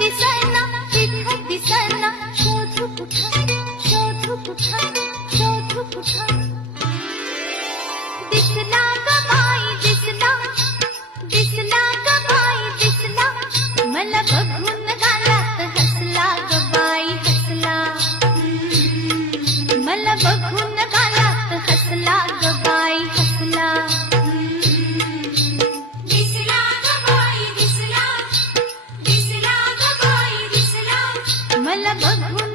दिसना तिथ दिसना शोधू कुठं शोधू कुठं शोधू ग बाई दिसला दिसला ग बाई दिसला मला बघून गाला కమల బగ్గు